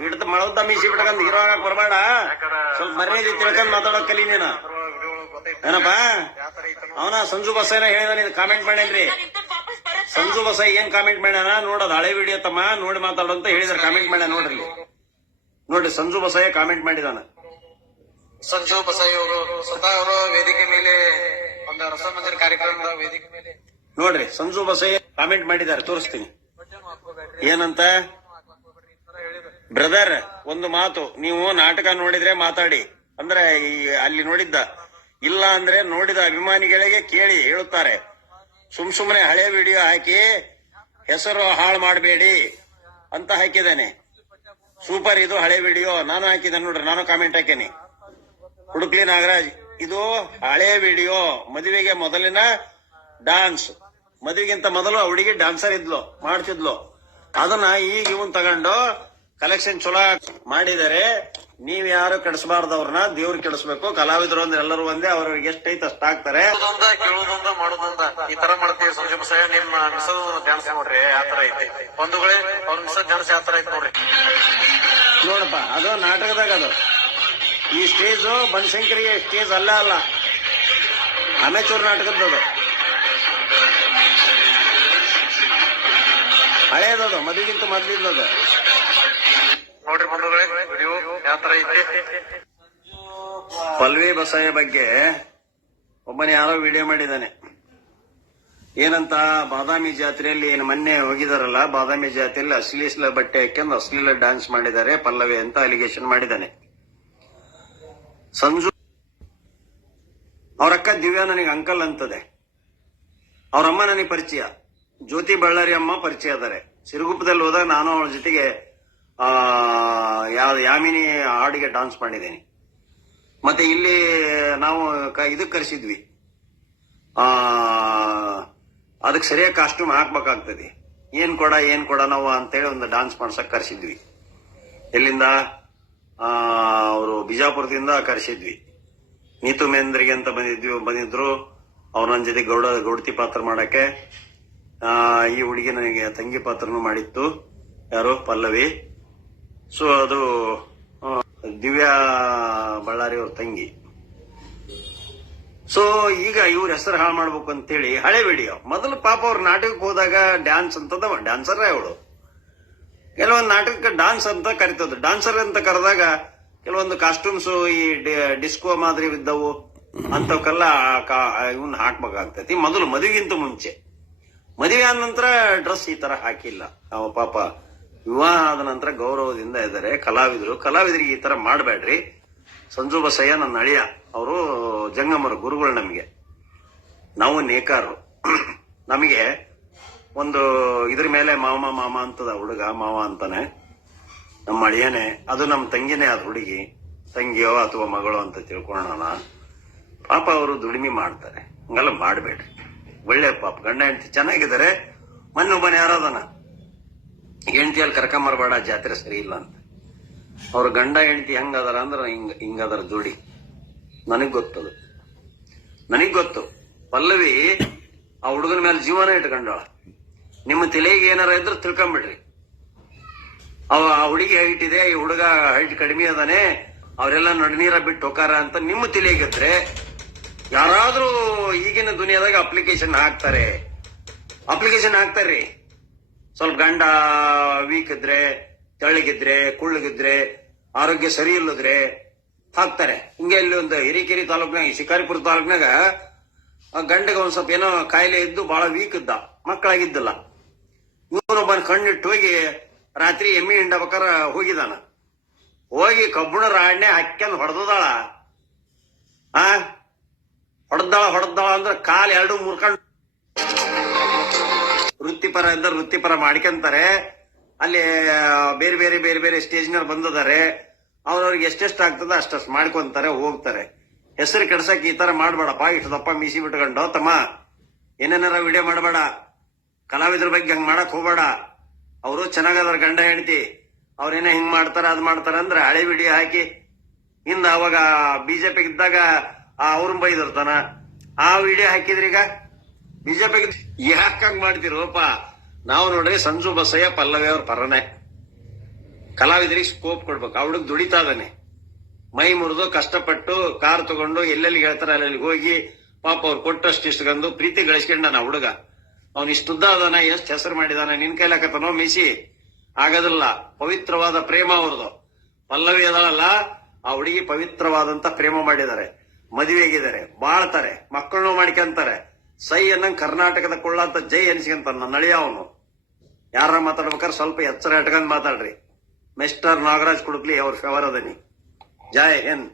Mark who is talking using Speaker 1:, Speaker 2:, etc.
Speaker 1: ಹಿಡ್ದು ಮಳದ ಮೀಸಿ ಬಿಟ್ಕೊಂಡ್ ಹೀರೋ ಆಗಕ್ ಬರ್ಬೇಡ. ಸ್ವಲ್ಪ ಮರ್ಯಾದೆ ತಿಳ್ಕೊಂಡ್ ಮಾತಾಡೋ ಕಲಿ ನೀನ. ಏನಪ್ಪ? ಅವನ ಸಂಜು ಬಸಯ್ಯನ ಹೇಳಿದ ಇದು ಕಾಮೆಂಟ್ ಮಾಡೇನ್ರಿ? ಸಂಜು ಬಸಯ್ಯ ಏನ್ ಕಾಮೆಂಟ್ ಮಾಡ್ಯಾನ? ನೋಡೋದು ಹಳೆ ವಿಡಿಯೋ ತಮ್ಮ ನೋಡಿ ಮಾತಾಡು ಅಂತ ಹೇಳಿದ್ರ. ಕಾಮೆಂಟ್ ಮಾಡ್ಯಾನ ನೋಡ್ರಿ. ನೋಡ್ರಿ ಸಂಜು ಬಸಯ್ಯ ಕಾಮೆಂಟ್ ಮಾಡಿದಾನ.
Speaker 2: ಸಂಜು ಬಸಾಯಿ ಅವರು ಸ್ವತಃ ಅವರು ವೇದಿಕೆ ಮೇಲೆ ಒಂದು ರಸಮಂಜರಿ ಕಾರ್ಯಕ್ರಮದ ವೇದಿಕೆ ಮೇಲೆ.
Speaker 1: ನೋಡ್ರಿ ಸಂಜು ಬಸಯ್ಯ ಕಾಮೆಂಟ್ ಮಾಡಿದ್ದಾರೆ ತೋರಿಸ್ತೀನಿ. ಏನಂತ? ಬ್ರದರ್, ಒಂದು ಮಾತು. ನೀವು ನಾಟಕ ನೋಡಿದ್ರೆ ಮಾತಾಡಿ. ಅಂದ್ರೆ ಅಲ್ಲಿ ನೋಡಿದ್ದ. ಇಲ್ಲ ಅಂದ್ರೆ ನೋಡಿದ ಅಭಿಮಾನಿಗಳಿಗೆ ಕೇಳಿ ಹೇಳುತ್ತಾರೆ. ಸುಮ್ ಸುಮ್ಮನೆ ಹಳೆ ವಿಡಿಯೋ ಹಾಕಿ ಹೆಸರು ಹಾಳು ಮಾಡಬೇಡಿ ಅಂತ ಹಾಕಿದ್ದೇನೆ. ಸೂಪರ್ ಇದು ಹಳೆ ವಿಡಿಯೋ ನಾನು ಹಾಕಿದ್ದೆ ನೋಡ್ರಿ, ನಾನು ಕಾಮೆಂಟ್ ಹಾಕೇನಿ. ಹುಡುಕ್ಲಿ ನಾಗರಾಜ್, ಇದು ಹಳೆ ವಿಡಿಯೋ ಮದುವೆಗೆ ಮೊದಲಿನ ಡಾನ್ಸ್ ಮದುವೆಗಿಂತ ಮೊದಲು ಹುಡುಗಿ ಡಾನ್ಸರ್ ಇದ್ಲು, ಮಾಡ್ತಿದ್ಲು. ಅದನ್ನ ಈಗ ಇವನ್ ತಗೊಂಡು ಕಲೆಕ್ಷನ್ ಚಲೋ ಮಾಡಿದರೆ ನೀವ್ ಯಾರು ಕೆಡಿಸಬಾರ್ದವ್ರನ್ನ ದೇವ್ರ ಕೆಡಿಸ್ಬೇಕು. ಕಲಾವಿದರು ಅಂದ್ರೆ ಎಲ್ಲರೂ ಒಂದೇ ಅವ್ರವ್ರಿಗೆ ಎಷ್ಟೈತೆ ಅಷ್ಟ ಹಾಕ್ತಾರೆ
Speaker 2: ಕೇಳೋದೊಂದ ಮಾಡೋದೊಂದ. ಈ ತರ ಮಾಡ್ತೀವಿ ಸಂಜು ಸಹ ನಿಮ್ಮ ಮಿಸದ ಡ್ಯಾನ್ಸ್ ನೋಡ್ರಿ ಆ ತರ ಐತಿ. ಬಂಧುಗಳೇ ಅವ್ರ ಮಿಸದ್ ಡ್ಯಾನ್ಸ್ ಯಾವ ತರ ಐತಿ ನೋಡ್ರಿ.
Speaker 1: ನೋಡಪ್ಪ ಅದು ನಾಟಕದಾಗ ಅದು. ಈ ಸ್ಟೇಜ್ ಬನಶಂಕರಿಗೆ ಸ್ಟೇಜ್ ಅಲ್ಲ ಅಲ್ಲ. ಅಮೆಚೂರ್ ನಾಟಕದ್ದು ಹಳೇದದು ಮದುವೆಗಿಂತ ಮೊದ್ಲಿದ್ದದು
Speaker 2: ನೋಡ್ರಿ ಬಂಧುಗಳೇ, ನೀವು
Speaker 1: ಪಲ್ವಿ ಬಸಾಯ ಬಗ್ಗೆ ಒಬ್ಬನೇ ಯಾರೋ ವಿಡಿಯೋ ಮಾಡಿದ್ದಾನೆ. ಏನಂತ, ಬಾದಾಮಿ ಜಾತ್ರೆಯಲ್ಲಿ ಏನು ಮೊನ್ನೆ ಹೋಗಿದಾರಲ್ಲ, ಬಾದಾಮಿ ಜಾತ್ರೆಯಲ್ಲಿ ಅಶ್ಲೀಲ ಬಟ್ಟೆ ಹಾಕ್ಯಂದು ಅಶ್ಲೀಲ ಡ್ಯಾನ್ಸ್ ಮಾಡಿದ್ದಾರೆ ಪಲ್ಲವಿ ಅಂತ ಅಲಿಗೇಷನ್ ಮಾಡಿದ್ದಾನೆ. ಸಂಜು ಅವರಕ್ಕ ದಿವ್ಯಾ ನನಗೆ ಅಂಕಲ್ ಅಂತದೆ. ಅವರಮ್ಮ ನನಗೆ ಪರಿಚಯ. ಜ್ಯೋತಿ ಬಳ್ಳಾರಿ ಅಮ್ಮ ಪರಿಚಯ ಅದಾರೆ ಸಿರುಗುಪ್ಪದಲ್ಲಿ ಹೋದಾಗ ನಾನು ಅವಳ ಜೊತೆಗೆ ಯಾವ ಯಾಮಿನಿ ಹಾಡಿಗೆ ಡಾನ್ಸ್ ಮಾಡಿದ್ದೇನೆ. ಮತ್ತೆ ಇಲ್ಲಿ ನಾವು ಕ- ಇದಕ್ ಕರೆಸಿದ್ವಿ. ಅದಕ್ಕೆ ಸರಿಯಾಗಿ ಕಾಸ್ಟ್ಯೂಮ್ ಹಾಕ್ಬೇಕಾಗ್ತದೆ. ಏನ್ ಕೊಡ ಏನ್ ಕೊಡ ನಾವು ಅಂತೇಳಿ ಒಂದು ಡಾನ್ಸ್ ಮಾಡ್ಸಕ್ ಕರೆಸಿದ್ವಿ. ಎಲ್ಲಿಂದ ಅವರು ಬಿಜಾಪುರದಿಂದ ಕರೆಸಿದ್ವಿ. ನೀತು ಮೇಂದ್ರಿಗೆ ಅಂತ ಬಂದಿದ್ವಿ, ಬಂದಿದ್ರು. ಅವ್ರ ನನ್ನ ಜೊತೆ ಗೌಡ, ಗೌಡತಿ ಪಾತ್ರ ಮಾಡಕ್ಕೆ. ಈ ಹುಡುಗಿ ನನಗೆ ತಂಗಿ ಪಾತ್ರನೂ ಮಾಡಿತ್ತು. ಯಾರು? ಪಲ್ಲವಿ. ಸೊ ಅದು ದಿವ್ಯಾ ಬಳ್ಳಾರಿ ಅವ್ರ ತಂಗಿ. ಸೊ ಈಗ ಇವ್ರ ಹೆಸರು ಹಾಳು ಮಾಡ್ಬೇಕು ಅಂತೇಳಿ ಹಳೆ ವಿಡಿಯೋ. ಮೊದಲು ಪಾಪ ಅವ್ರ ನಾಟಕಕ್ಕೆ ಹೋದಾಗ ಡ್ಯಾನ್ಸ್ ಅಂತದ, ಡ್ಯಾನ್ಸರ್ ಅವಳು. ಕೆಲವೊಂದು ನಾಟಕಕ್ಕೆ ಡಾನ್ಸ್ ಅಂತ ಕರಿತದ್ದು. ಡಾನ್ಸರ್ ಅಂತ ಕರೆದಾಗ ಕೆಲವೊಂದು ಕಾಸ್ಟ್ಯೂಮ್ಸ್ ಈ ಡಿಸ್ಕೋ ಮಾದರಿ ಇದ್ದವು ಅಂತವಕ್ಕೆಲ್ಲ ಇವನ್ ಹಾಕ್ಬೇಕಾಗ್ತೈತಿ. ಮೊದಲು ಮದುವೆಗಿಂತ ಮುಂಚೆ. ಮದುವೆ ಆದ ನಂತರ ಡ್ರೆಸ್ ಈ ತರ ಹಾಕಿಲ್ಲ. ಪಾಪ ವಿವಾಹ ಆದ ನಂತರ ಗೌರವದಿಂದ ಇದ್ದಾರೆ. ಕಲಾವಿದರು. ಕಲಾವಿದರಿಗೆ ಈ ತರ ಮಾಡಬೇಡ್ರಿ. ಸಂಜು ಬಸಯ್ಯ ನನ್ನ ಅಳಿಯ. ಅವರು ಜಂಗಮರು, ಗುರುಗಳು ನಮಗೆ. ನಾವು ನೇಕಾರರು. ನಮಗೆ ಒಂದು ಇದ್ರ ಮೇಲೆ ಮಾಮ ಮಾಮ ಅಂತದ ಹುಡುಗ, ಮಾವ ಅಂತಾನೆ. ನಮ್ಮ ಅಳಿಯನೇ. ಅದು ನಮ್ಮ ತಂಗಿನೇ ಅದು ಹುಡುಗಿ. ತಂಗಿಯೋ ಅಥವಾ ಮಗಳು ಅಂತ ತಿಳ್ಕೊಳ್ಳೋಣ. ಪಾಪ ಅವರು ದುಡಿಮೆ ಮಾಡ್ತಾರೆ. ಹಂಗಲ್ಲ ಮಾಡಬೇಡ್ರಿ. ಒಳ್ಳೆ ಪಾಪ. ಗಂಡ ಹೆಂಡತಿ ಚೆನ್ನಾಗಿದ್ದಾರೆ. ಮೊನ್ನೆ ಮನೆ ಯಾರದನ? ಹೆಂಡತಿಯಲ್ಲಿ ಕರ್ಕೊಂಬರ್ಬೇಡ, ಜಾತ್ರೆ ಸರಿ ಇಲ್ಲ ಅಂತ. ಅವ್ರ ಗಂಡ ಹೆಂಡತಿ ಹೆಂಗದಾರ ಅಂದ್ರೆ ಹಿಂಗ ಹಿಂಗದಾರ ಜೋಡಿ. ನನಗ್ ಗೊತ್ತದು. ನನಗ್ ಗೊತ್ತು. ಪಲ್ಲವಿ, ಆ ಹುಡುಗನ ಮೇಲೆ ಜೀವನ ಇಟ್ಕೊಂಡಾಳ ನಿಮ್ಮ ತಲೆಗೆ ಏನಾರ ಇದ್ರೆ ತಿಳ್ಕೊಂಬಿಡ್ರಿ. ಅವ ಆ ಹುಡುಗಿ ಹೈಟ್ ಇದೆ, ಈ ಹುಡುಗ ಹೈಟ್ ಕಡಿಮೆ ಅದಾನೆ, ಅವರೆಲ್ಲ ನಡನೀರ ಬಿಟ್ಟು ಹೋಗಾರ ಅಂತ ನಿಮ್ಮ ತಿಳಿಯಾಗಿದ್ರೆ ಯಾರಾದ್ರೂ ಈಗಿನ ದುನಿಯಾದಾಗ ಅಪ್ಲಿಕೇಶನ್ ಹಾಕ್ತಾರೆ. ಅಪ್ಲಿಕೇಶನ್ ಹಾಕ್ತಾರ್ರಿ. ಸ್ವಲ್ಪ ಗಂಡ ವೀಕ್ ಇದ್ರೆ, ತೆಳ್ಳಗಿದ್ರೆ, ಕುಳ್ಳಗಿದ್ರೆ, ಆರೋಗ್ಯ ಸರಿ ಇಲ್ಲದ್ರೆ ಹಾಕ್ತಾರೆ. ಹಿಂಗೆ ಇಲ್ಲಿ ಒಂದು ಹಿರಿಕೆರಿ ತಾಲೂಕ್ನಾಗ ಶಿಕಾರಿಪುರ ತಾಲೂಕ್ನಾಗ, ಆ ಗಂಡಗ ಒಂದ್ ಸ್ವಲ್ಪ ಏನೋ ಕಾಯಿಲೆ ಇದ್ದು ಬಹಳ ವೀಕ್ ಇದ್ದ. ಮಕ್ಕಳಾಗಿದ್ದಲ್ಲ. ಇವನೊಬ್ಬನ ಕಣ್ಣಿಟ್ಟು ಹೋಗಿ ರಾತ್ರಿ ಎಮ್ಮೆ ಹಿಂಡಬೇಕಾರ ಹೋಗಿದಾನ. ಹೋಗಿ ಕಬ್ಬಿಣ ರಾಡ್ನೆ ಹಾಕ್ಯಂದ್ ಹೊಡೆದಾಳ ಆ? ಹೊಡೆದಾಳ ಹೊಡೆದಾಳ ಅಂದ್ರೆ ಕಾಲು ಎರಡು ಮುರ್ಕೊಂಡು ವೃತ್ತಿಪರ ಇದ್ದ ವೃತ್ತಿಪರ ಮಾಡ್ಕೊಂತಾರೆ. ಅಲ್ಲಿ ಬೇರೆ ಬೇರೆ ಬೇರೆ ಬೇರೆ ಸ್ಟೇಜ್ನಲ್ಲಿ ಬಂದಿದ್ದಾರೆ. ಅವ್ರವ್ರಿಗೆ ಎಷ್ಟೆಷ್ಟು ಆಗ್ತದ ಅಷ್ಟಷ್ಟು ಮಾಡ್ಕೊಂತಾರೆ, ಹೋಗ್ತಾರೆ. ಹೆಸರು ಕೆಡ್ಸಕ್ ಈ ತರ ಮಾಡ್ಬೇಡಪ್ಪ, ಇಷ್ಟು ದಪ್ಪ ಮೀಸಿ ಬಿಟ್ಕೊಂಡು, ತಮ್ಮ, ಏನೇನಾರ ವಿಡಿಯೋ ಮಾಡಬೇಡ. ಕಲಾವಿದ್ರ ಬಗ್ಗೆ ಹಂಗ್ ಮಾಡಕ್ ಹೋಗ್ಬೇಡ. ಅವರು ಚೆನ್ನಾಗದಾರ ಗಂಡ ಹೆಂಡತಿ. ಅವ್ರೇನೋ ಹಿಂಗ್ ಮಾಡ್ತಾರ, ಅದ್ ಮಾಡ್ತಾರ ಅಂದ್ರೆ ಹಳೆ ವಿಡಿಯೋ ಹಾಕಿ, ಹಿಂದ ಅವಾಗ ಬಿಜೆಪಿ ಇದ್ದಾಗ, ಆ ಅವ್ರನ್ನ ಬೈದಿರ್ತಾನ. ಆ ವಿಡಿಯೋ ಹಾಕಿದ್ರೀಗ ಬಿಜೆಪಿ ಯಾಕಂಗ್ ಮಾಡ್ತಿರೋಪ ನಾವು ನೋಡ್ರಿ ಸಂಜು ಬಸಯ್ಯ, ಪಲ್ಲವಿ ಅವ್ರ ಪರನೇ. ಕಲಾವಿದರಿಗೆ ಸ್ಕೋಪ್ ಕೊಡ್ಬೇಕು. ಹುಡುಗ ದುಡಿತಾ ಇದಾನೆ. ಮೈ ಮುರಿದು ಕಷ್ಟಪಟ್ಟು ಕಾರ್ ತಗೊಂಡು ಎಲ್ಲೆಲ್ಲಿ ಹೇಳ್ತಾರೆ ಅಲ್ಲಿ ಹೋಗಿ ಪಾಪ ಅವ್ರು ಕೊಟ್ಟಷ್ಟು ಇಷ್ಟಗಂದು ಪ್ರೀತಿ ಗಳಿಸ್ಕೊಂಡಾನ ನಾನು ಹುಡುಗ. ಅವ್ನು ಇಷ್ಟುದ್ದ ಅದಾನ, ಎಷ್ಟು ಹೆಸರು ಮಾಡಿದಾನ, ನಿನ್ ಕೈಲಾಕತ್ತನೋ ಮೀಸಿ ಆಗೋದಿಲ್ಲ ಪವಿತ್ರವಾದ ಪ್ರೇಮ ಅವ್ರದ್ದು ಪಲ್ಲವಿ ಅದಲ್ಲ ಆ ಹುಡುಗಿ ಪವಿತ್ರವಾದಂತ ಪ್ರೇಮ ಮಾಡಿದ್ದಾರೆ ಮದುವೆಗಿದ್ದಾರೆ ಬಾಳ್ತಾರೆ ಮಕ್ಕಳನ್ನೂ ಮಾಡ್ಕೊಂತಾರೆ. ಸೈ ಅನ್ನಂಗ್ ಕರ್ನಾಟಕದ ಕೊಳ್ಳಂತ ಜೈ ಅನ್ಸ್ಕೊಂತಾನ ನನ್ನ ನಳಿಯ ಅವನು. ಯಾರ ಮಾತಾಡ್ಬೇಕಾದ್ರೆ ಸ್ವಲ್ಪ ಎಚ್ಚರ ಇಟ್ಕೊಂಡ್ ಮಾತಾಡ್ರಿ. ಮಿಸ್ಟರ್ ನಾಗರಾಜ್ ಕುಡುಕ್ಲಿ ಅವ್ರ ಫೇವರ್ ಅದನಿ ಜೈ ಹಿಂದ್.